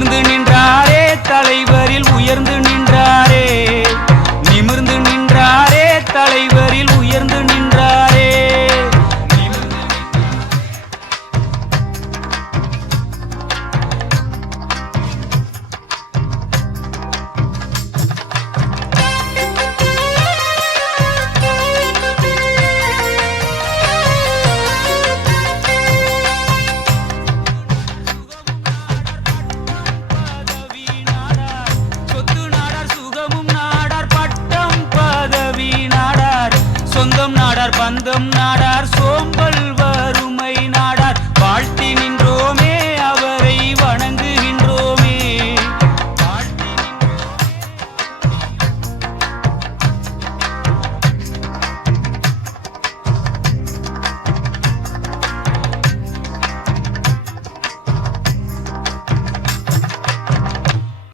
நிமிர்ந்து நின்றாரே தலைவரில் உயர்ந்து நின்றாரே, நிமிர்ந்து நின்றாரே தலைவரில் உயர்ந்து நின்றாரே. சொந்தம் நாடார் பந்தம் நாடார்